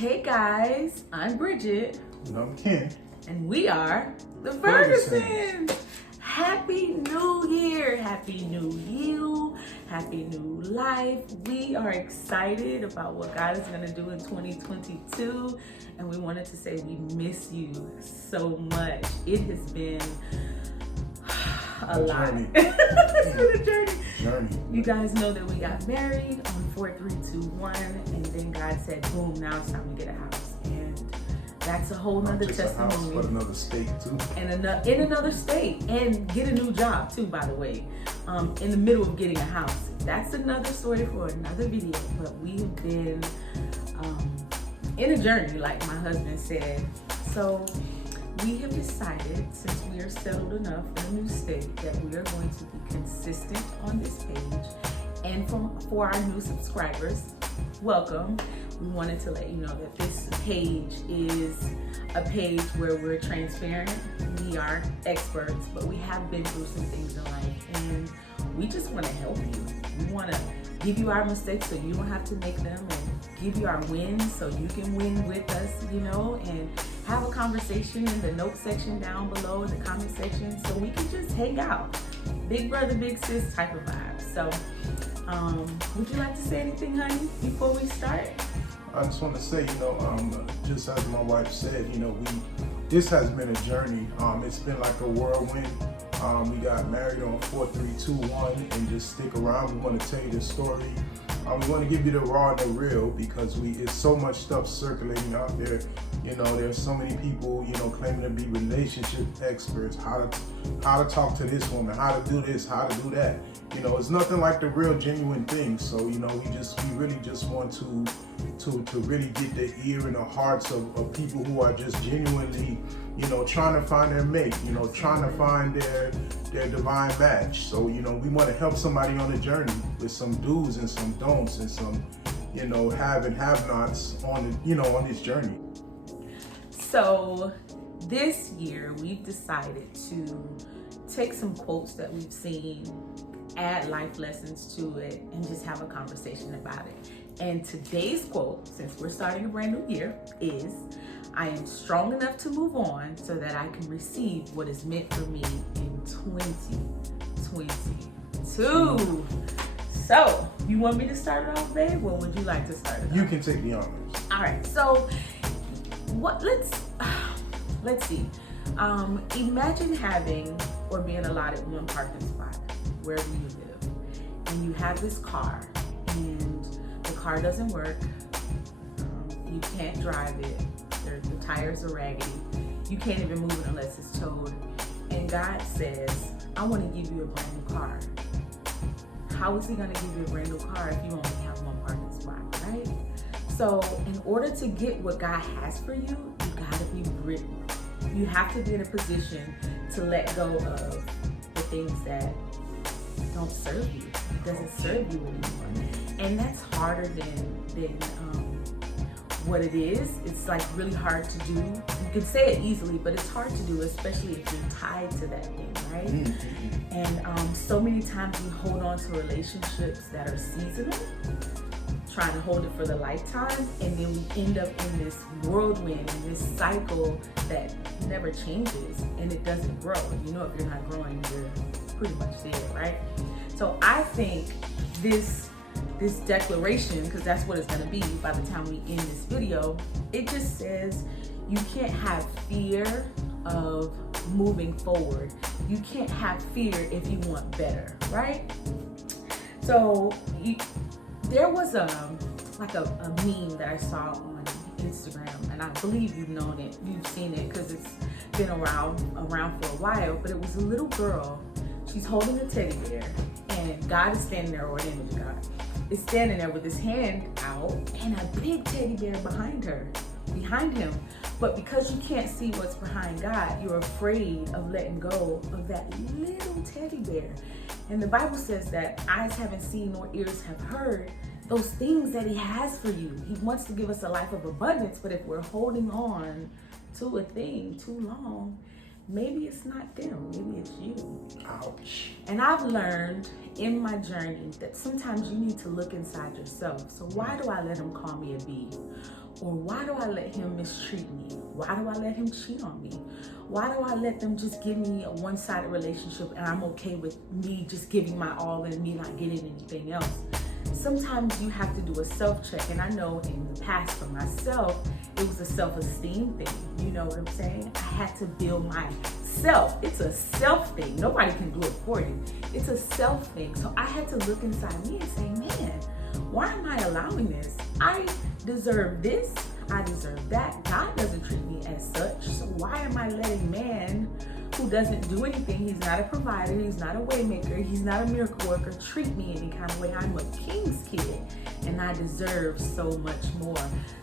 Hey guys, I'm Bridget. And I'm Ken. And we are the Fergusons. Happy New Year. Happy New You. Happy New Life. We are excited about what God is going to do in 2022. And we wanted to say we miss you so much. It has been a lot. It's been a journey. You guys know that we got married on 4-3-2-1, and then God said, boom, now it's time to get a house. And that's a whole nother testimony. A house, but another state too. And in another state, and get a new job too, by the way, in the middle of getting a house. That's another story for another video, but we have been in a journey, like my husband said. So we have decided, since we are settled enough in a new state, that we are going to be consistent on this page. And for our new subscribers, welcome. We wanted to let you know that this page is a page where we're transparent. We aren't experts, but we have been through some things in life, and we just want to help you. We want to give you our mistakes so you don't have to make them, and give you our wins so you can win with us, and have a conversation in the note section down below in the comment section so we can just hang out. Big brother, big sis type of vibe. So, would you like to say anything, honey, before we start? I just want to say, just as my wife said, this has been a journey. It's been like a whirlwind. We got married on 4-3-2-1, and just stick around. We want to tell you the story. We want to give you the raw and the real, because it's so much stuff circulating out there. There's so many people, claiming to be relationship experts, how to talk to this woman, how to do this, how to do that. It's nothing like the real genuine thing. So, we really just want to really get the ear and the hearts of people who are just genuinely, trying to find their mate, trying to find their divine match. So, we want to help somebody on the journey with some do's and some don'ts and some, have and have nots on this journey. So this year we've decided to take some quotes that we've seen, add life lessons to it, and just have a conversation about it. And today's quote, since we're starting a brand new year, is, I am strong enough to move on so that I can receive what is meant for me in 2022. So, you want me to start it off, babe? Or would you like to start it off? You can take the honors. All right, so let's see. Imagine having or being allotted one parking spot wherever you live, and you have this car, and the car doesn't work. You can't drive it. The tires are raggedy. You can't even move it unless it's towed. And God says, I want to give you a brand new car. How is He going to give you a brand new car if you only have one parking spot, right? So in order to get what God has for you, you gotta be written. You have to be in a position to let go of the things that don't serve you. It doesn't serve you anymore. And that's harder than what it is. It's like really hard to do. You can say it easily, but it's hard to do, especially if you're tied to that thing, right? Mm-hmm. And so many times we hold on to relationships that are seasonal, trying to hold it for the lifetime, and then we end up in this whirlwind, in this cycle that never changes, and it doesn't grow. If you're not growing, you're pretty much there, right? So I think this declaration, because that's what it's going to be by the time we end this video, it just says you can't have fear of moving forward. You can't have fear if you want better, right? So there was a meme that I saw on Instagram, and I believe you've seen it because it's been around for a while, but it was a little girl. She's holding a teddy bear, and God is standing there, or an image of God is standing there with his hand out, and a big teddy bear behind him. But because you can't see what's behind God, you're afraid of letting go of that little teddy bear. And the Bible says that eyes haven't seen nor ears have heard those things that He has for you. He wants to give us a life of abundance, but if we're holding on to a thing too long, maybe it's not them, maybe it's you. Ouch. And I've learned in my journey that sometimes you need to look inside yourself. So why do I let them call me a B? Or why do I let him mistreat me? Why do I let him cheat on me? Why do I let them just give me a one-sided relationship and I'm okay with me just giving my all and me not getting anything else? Sometimes you have to do a self-check, and I know in the past for myself, it was a self-esteem thing. You know what I'm saying? I had to build myself. It's a self thing. Nobody can do it for you. It's a self thing. So I had to look inside me and say, man, why am I allowing this? I deserve this. I deserve that. God doesn't treat me as such. So why am I letting man who doesn't do anything, he's not a provider, he's not a way maker, he's not a miracle worker, treat me any kind of way? I'm a king's kid and I deserve so much more.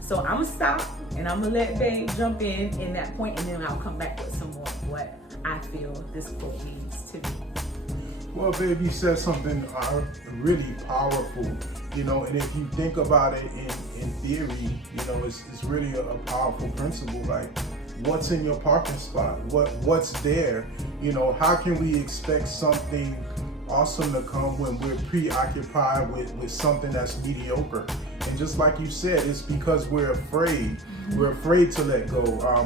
So I'm gonna stop and I'm gonna let Babe jump in that point, and then I'll come back with some more of what I feel this quote means to me. Well, babe, you said something really powerful, you know, and if you think about it in theory, you know, it's really a powerful principle. Like, what's in your parking spot? What's there? You know, how can we expect something awesome to come when we're preoccupied with something that's mediocre? And just like you said, it's because we're afraid. We're afraid to let go.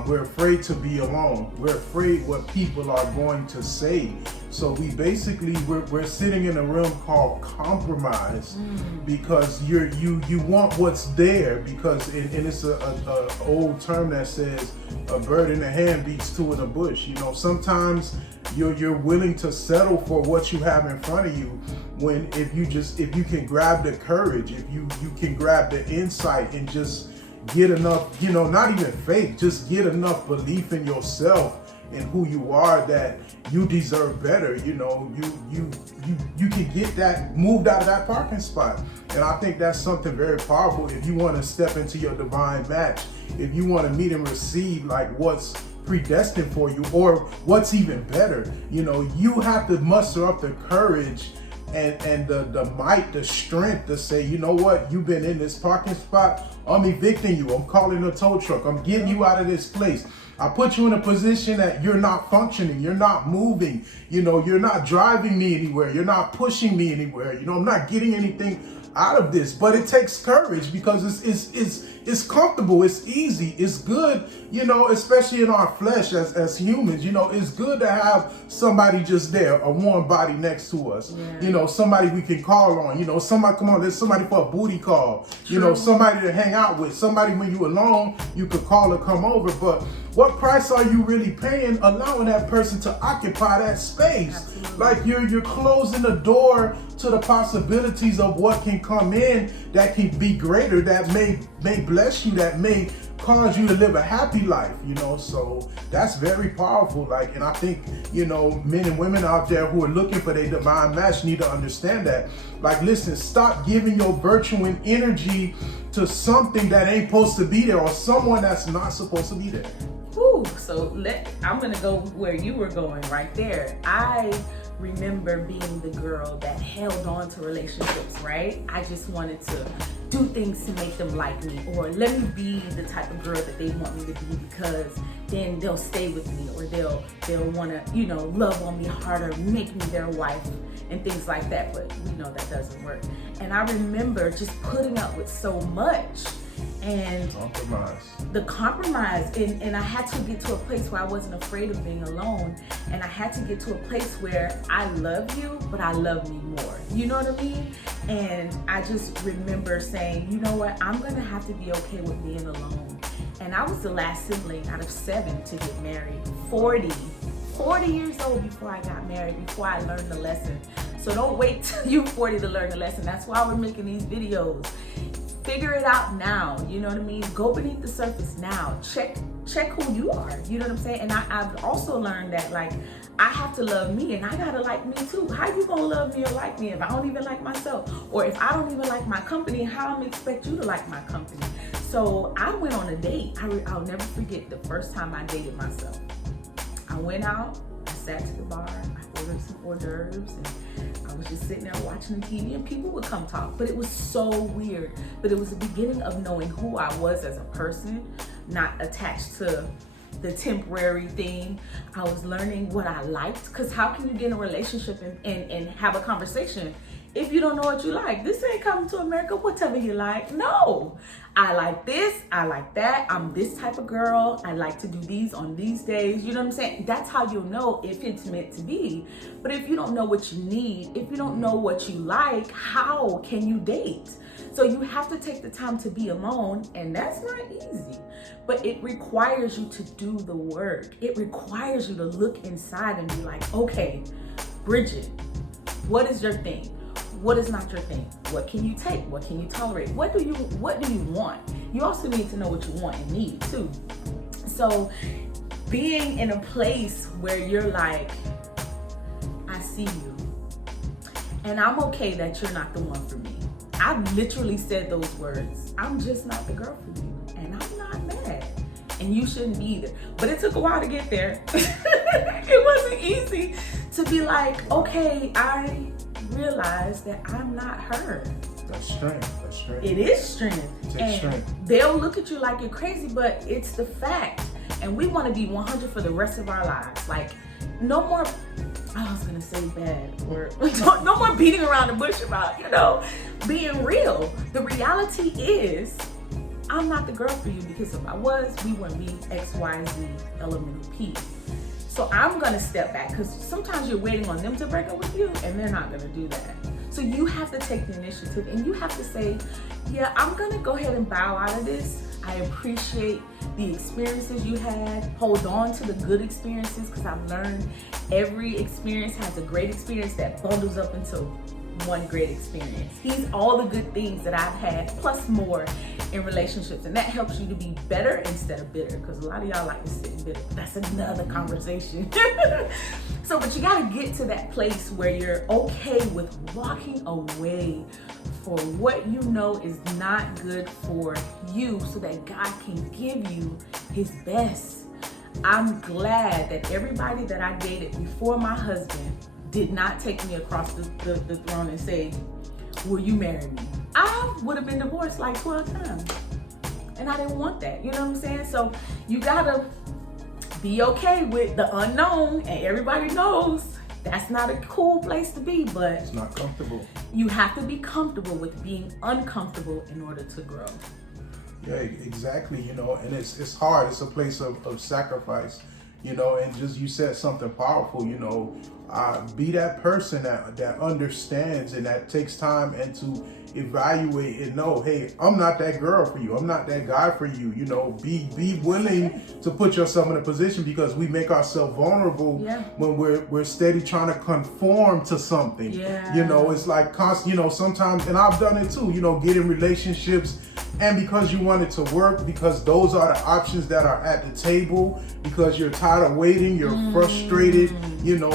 We're afraid to be alone. We're afraid what people are going to say. So we're sitting in a realm called compromise, because you want what's there, because and it's a old term that says a bird in the hand beats two in the bush. You know, sometimes you're willing to settle for what you have in front of you, when if you can grab the courage, if you can grab the insight and just get enough, you know, not even faith, just get enough belief in yourself and who you are, that you deserve better. You know, you can get that moved out of that parking spot. And I think that's something very powerful if you want to step into your divine match, if you want to meet and receive like what's predestined for you, or what's even better. You know, you have to muster up the courage and the might, the strength to say, you know what, you've been in this parking spot, I'm evicting you, I'm calling a tow truck, I'm getting you out of this place. I put you in a position that you're not functioning, you're not moving, you know, you're not driving me anywhere, you're not pushing me anywhere, you know, I'm not getting anything out of this. But it takes courage, because it's comfortable, it's easy, it's good, you know, especially in our flesh as humans. You know, it's good to have somebody just there, a warm body next to us. Yeah. You know, somebody we can call on, you know, somebody, come on, there's somebody for a booty call. True. You know, somebody to hang out with, somebody when you're alone, you could call or come over. But what price are you really paying allowing that person to occupy that space? Absolutely. Like you're closing the door to the possibilities of what can come in that can be greater, that may bless you, that may cause you to live a happy life, you know. So that's very powerful. Like, and I think, you know, men and women out there who are looking for their divine match need to understand that. Like, listen, stop giving your virtue and energy to something that ain't supposed to be there, or someone that's not supposed to be there. Ooh, so I'm gonna go where you were going right there. I remember being the girl that held on to relationships, right? I just wanted to do things to make them like me, or let me be the type of girl that they want me to be, because then they'll stay with me, or they'll want to, you know, love on me harder, make me their wife and things like that. But we know that doesn't work. And I remember just putting up with so much, and the compromise, and I had to get to a place where I wasn't afraid of being alone, and I had to get to a place where I love you, but I love me more. You know what I mean? And I just remember saying, you know what, I'm gonna have to be okay with being alone. And I was the last sibling out of 7 to get married. 40 years old before I got married, before I learned the lesson. So don't wait till you're 40 to learn the lesson. That's why we're making these videos. Figure it out now, you know what I mean? Go beneath the surface now. Check who you are, you know what I'm saying? And I've also learned that, like, I have to love me, and I gotta like me too. How you gonna love me or like me if I don't even like myself? Or if I don't even like my company, how I'm expect you to like my company? So I went on a date. I'll never forget the first time I dated myself. I went out, I sat to the bar, I ordered some hors d'oeuvres, and I was just sitting there watching the TV, and people would come talk. But it was so weird. But it was the beginning of knowing who I was as a person, not attached to the temporary thing. I was learning what I liked, because how can you get in a relationship and have a conversation if you don't know what you like. This ain't Coming to America. Whatever you like. No, I like this. I like that. I'm this type of girl. I like to do these on these days. You know what I'm saying? That's how you'll know if it's meant to be. But if you don't know what you need, if you don't know what you like, how can you date? So you have to take the time to be alone, and that's not easy. But it requires you to do the work. It requires you to look inside and be like, okay, Bridget, what is your thing? What is not your thing? What can you take? What can you tolerate? What do you want? You also need to know what you want and need too. So being in a place where you're like, I see you, and I'm okay that you're not the one for me. I've literally said those words. I'm just not the girl for you, and I'm not mad, and you shouldn't be either. But it took a while to get there. It wasn't easy to be like, okay, I realize that I'm not her. That's strength. That's strength. It is strength. It takes And strength. they'll look at you like you're crazy, but it's the fact. And we want to be 100 for the rest of our lives. Like, no more, I was gonna say bad word. No more beating around the bush about, being real. The reality is, I'm not the girl for you, because if I was, we wouldn't be X, Y, Z, elemental P. So I'm gonna step back, because sometimes you're waiting on them to break up with you, and they're not gonna do that. So you have to take the initiative, and you have to say, yeah, I'm gonna go ahead and bow out of this. I appreciate the experiences you had. Hold on to the good experiences, because I've learned every experience has a great experience that bundles up into one great experience. He's all the good things that I've had, plus more in relationships, and that helps you to be better instead of bitter, because a lot of y'all like to sit in bitter. That's another conversation. So, but you gotta get to that place where you're okay with walking away for what you know is not good for you, so that God can give you his best. I'm glad that everybody that I dated before my husband did not take me across the throne and say, will you marry me? I would have been divorced like 12 times. And I didn't want that. You know what I'm saying? So you gotta be okay with the unknown, and everybody knows that's not a cool place to be, but It's not comfortable. you have to be comfortable with being uncomfortable in order to grow. Yeah, exactly. And it's hard. It's a place of sacrifice. And just, you said something powerful. Be that person that understands and that takes time and to evaluate and know, hey, I'm not that girl for you. I'm not that guy for you. Be willing to put yourself in a position, because we make ourselves vulnerable when we're steady trying to conform to something. It's like constant. Sometimes, and I've done it too. Get in relationships, and because you want it to work, because those are the options that are at the table, because you're tired of waiting, you're frustrated.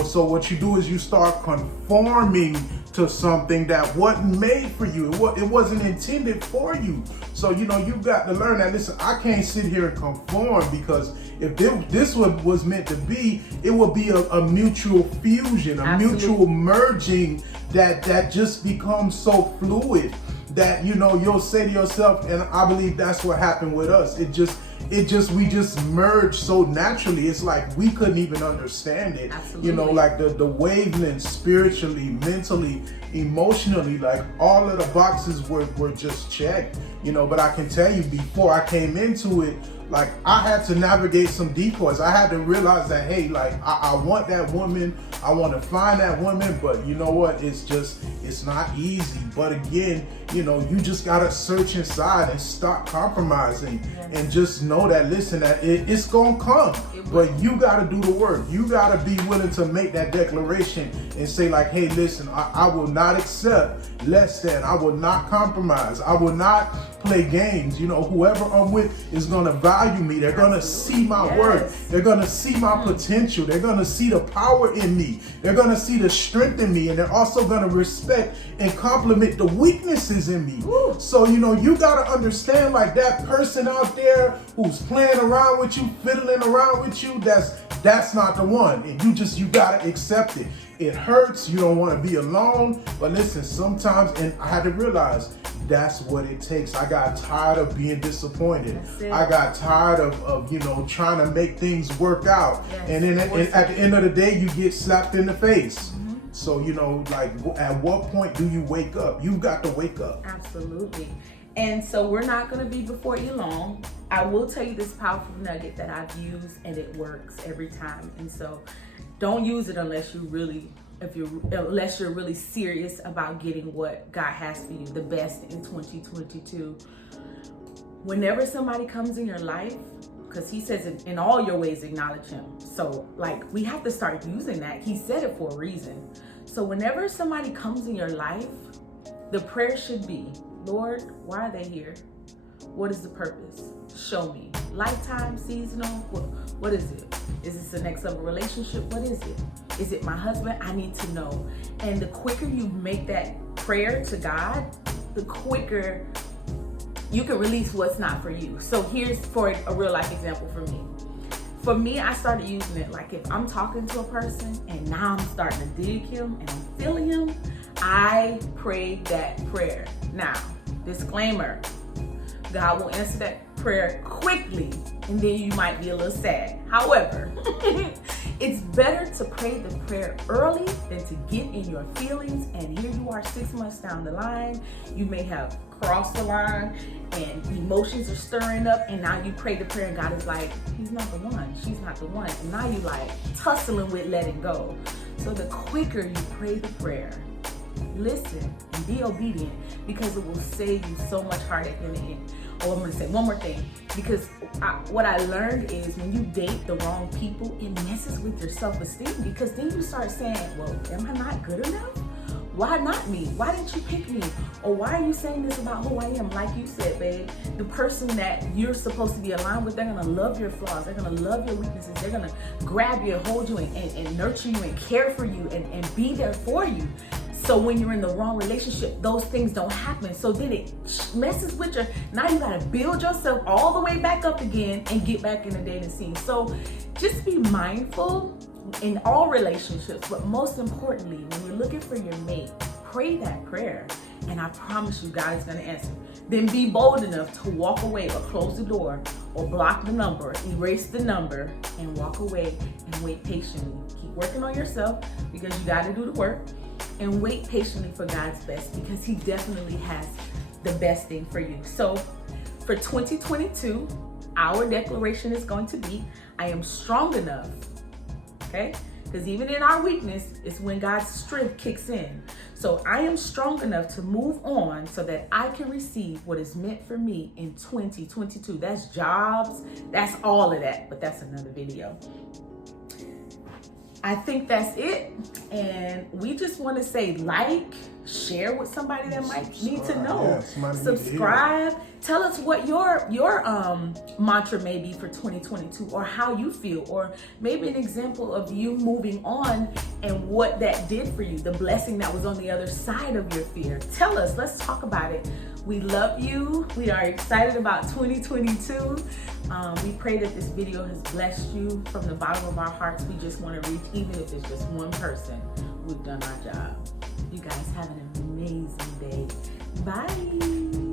So what you do is you start conforming to something that wasn't made for you. It wasn't intended for you. So, you've got to learn that, listen, I can't sit here and conform, because if this was meant to be, it would be a mutual fusion, a mutual merging that just becomes so fluid that, you'll say to yourself, and I believe that's what happened with us. We just merged so naturally. It's like we couldn't even understand it. Absolutely. Like the wavelength spiritually, mentally, emotionally, like all of the boxes were just checked. But I can tell you, before I came into it, like, I had to navigate some decoys. I had to realize that, hey, like, I want that woman. I want to find that woman, but you know what? It's not easy. But again, you just got to search inside and stop compromising and just know that, listen, that it's going to come, but you got to do the work. You got to be willing to make that declaration and say, like, hey, listen, I will not accept less than. I will not compromise. I will not play games. Whoever I'm with is going to value me. They're going to see my worth. They're going to see my potential. They're going to see the power in me. They're going to see the strength in me. And they're also going to respect and compliment the weaknesses in me. Woo. So, you got to understand, like, that person out there who's playing around with you, fiddling around with you, that's not the one. And you got to accept it. It hurts. You don't want to be alone. But listen, sometimes, and I had to realize, that's what it takes. I got tired of being disappointed. I got tired of trying to make things work out. And then at the end of the day, you get slapped in the face. So, you know, like at what point do you wake up? You've got to wake up. Absolutely. And so we're not going to be before you long. I will tell you this powerful nugget that I've used and it works every time. And so don't use it unless you're really serious about getting what God has for you, the best in 2022. Whenever somebody comes in your life, because he says in all your ways acknowledge him. So like we have to start using that. He said it for a reason. So whenever somebody comes in your life, the prayer should be, Lord, why are they here? What is the purpose? Show me. Lifetime, seasonal, what is it? Is this the next level relationship? What is it? Is it my husband? I need to know. And the quicker you make that prayer to God, the quicker you can release what's not for you. So here's for a real life example for me. For me, I started using it like if I'm talking to a person and now I'm starting to dig him and I'm feeling him, I pray that prayer. Now, disclaimer, God will answer that prayer quickly and then you might be a little sad. However, it's better to pray the prayer early than to get in your feelings and here you are 6 months down the line, you may have crossed the line and emotions are stirring up and now you pray the prayer and God is like, he's not the one, she's not the one. And now you like tussling with letting go. So the quicker you pray the prayer, listen and be obedient because it will save you so much heartache in the end. Oh, I'm gonna say one more thing because what I learned is when you date the wrong people, it messes with your self-esteem because then you start saying, well, am I not good enough? Why not me? Why didn't you pick me? Or why are you saying this about who I am? Like you said, babe, the person that you're supposed to be aligned with, they're gonna love your flaws. They're gonna love your weaknesses. They're gonna grab you and hold you and nurture you and care for you and be there for you. So when you're in the wrong relationship, those things don't happen. So then it messes with your, now you gotta build yourself all the way back up again and get back in the dating scene. So just be mindful in all relationships, but most importantly, when you're looking for your mate, pray that prayer. And I promise you God is gonna answer. Then be bold enough to walk away or close the door or block the number, erase the number and walk away and wait patiently. Keep working on yourself because you gotta do the work. And wait patiently for God's best because he definitely has the best thing for you. So for 2022, our declaration is going to be, I am strong enough, okay? Because even in our weakness, it's when God's strength kicks in. So I am strong enough to move on so that I can receive what is meant for me in 2022. That's jobs, that's all of that, but that's another video. I think that's it. And we just want to say share with somebody that might need to know. Yeah, subscribe. Tell us what your mantra may be for 2022 or how you feel, or maybe an example of you moving on and what that did for you, the blessing that was on the other side of your fear. Tell us, let's talk about it. We love you. We are excited about 2022. We pray that this video has blessed you from the bottom of our hearts. We just want to reach, even if it's just one person, we've done our job. You guys have an amazing day. Bye.